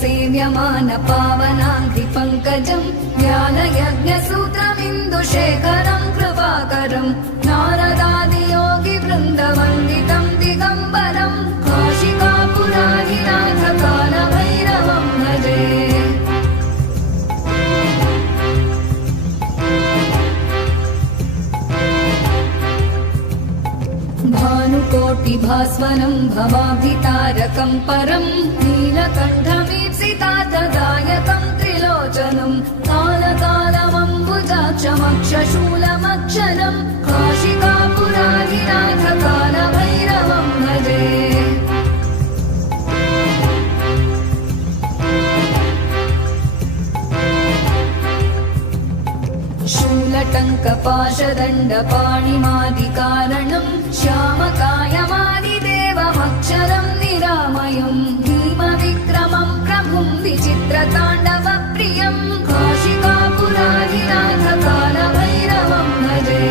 सेव्यमान पावनाङ्घ्रिपङ्कजम् ज्ञानयज्ञसूत्रमिन्दुशेखरम् कृपाकरम् नारदादियोगिवृन्दवन्दितम् दिगम्बरम् काशिकापुराधिनाथ कालभैरवम् भजे। भानुकोटिभास्वरम् भवाभितारकम् परम् नीलकण्ठमीप्सितार्थदायकम् त्रिलोचनम् कालकालमम्बुजाक्षमक्षशूलमक्षरम् काशिकापुराधिनाथ कालभैरवम् भजे। शूलटङ्कपाशदण्डपाणिमादिकारणम् श्यामकायमादिदेवमक्षरम् निरामयम् भीमविक्रमम् प्रभुम् विचित्रताण्डवप्रियम् काशिकापुराधिनाथ कालभैरवम् भजे।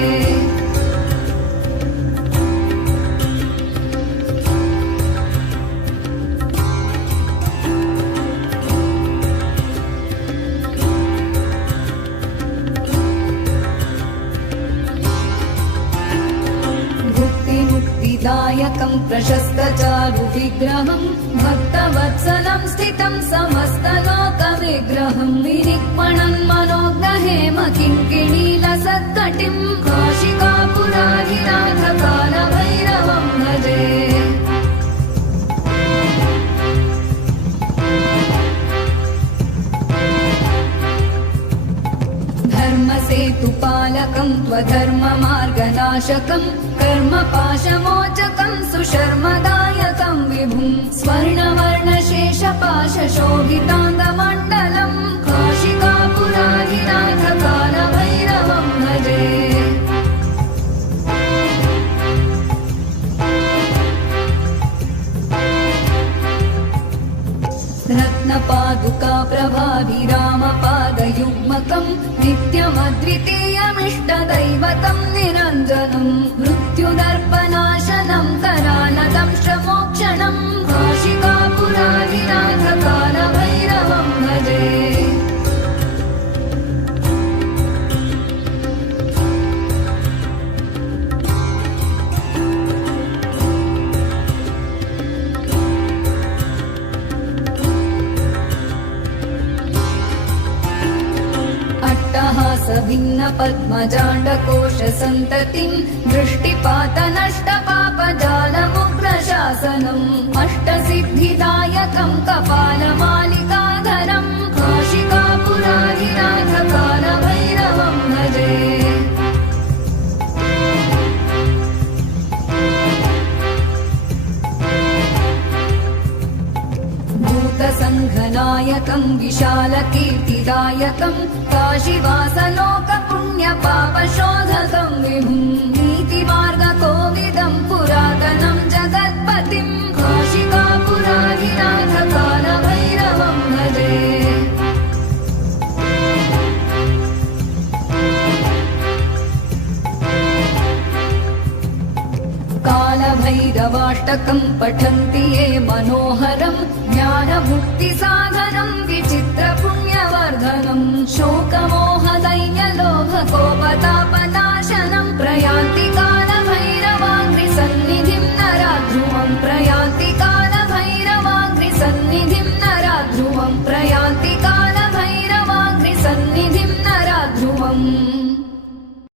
दायकम् प्रशस्तचारुविग्रहम् भक्तवत्सलम् स्थितम् समस्तलोकविग्रहम् विनिक्मणन् मनोग्रहेम किङ्किणीलसत्कटिम् काशिकापुराधिनाथ कालभैरवम् भजे। धर्मसेतुपालकम् त्वधर्ममार्गनाशकम् कर्मपाशमोचकम् सुशर्मदायकम् विभुम् स्वर्णवर्णशेषपाशशोभिताङ्गमण्डलम् काशिकापुराधिनाथ कालभैरवम् भजे। रत्नपादुका प्रभाभिरामपादयुग्मकम् नित्यमद्वितीयमिष्टदैवतम् निरञ्जनम् मृत्युदर्पनाशनम् करालदंष्ट्रमोक्षणम् काशिकापुराधिनाथ कालभैरवम् भजे। भिन्न पद्मजाण्डकोश सन्ततिम् दृष्टिपातनष्टपापजालमुग्रशासनम् अष्टसिद्धिदायकम् कपालमालिकाधरम् काशिकापुराधिनाथ कालभैरवम् भजे। भूतसङ्घनायकम् विशालकीर्तिदायकम् काशीवासलोकपुण्यपापशोधकम् विभुम् नीतिमार्गकोविदम् पुरातनम् जगत्पतिम् काशिकापुराधिनाथ कालभैरवम् भजे। कालभैरवाष्टकम् पठन्ति ये मनोहरम् ज्ञानमुक्तिसाधनम् विचित्रपुण्यवर्धनम् शोकमोहदैन्यलोभकोपताप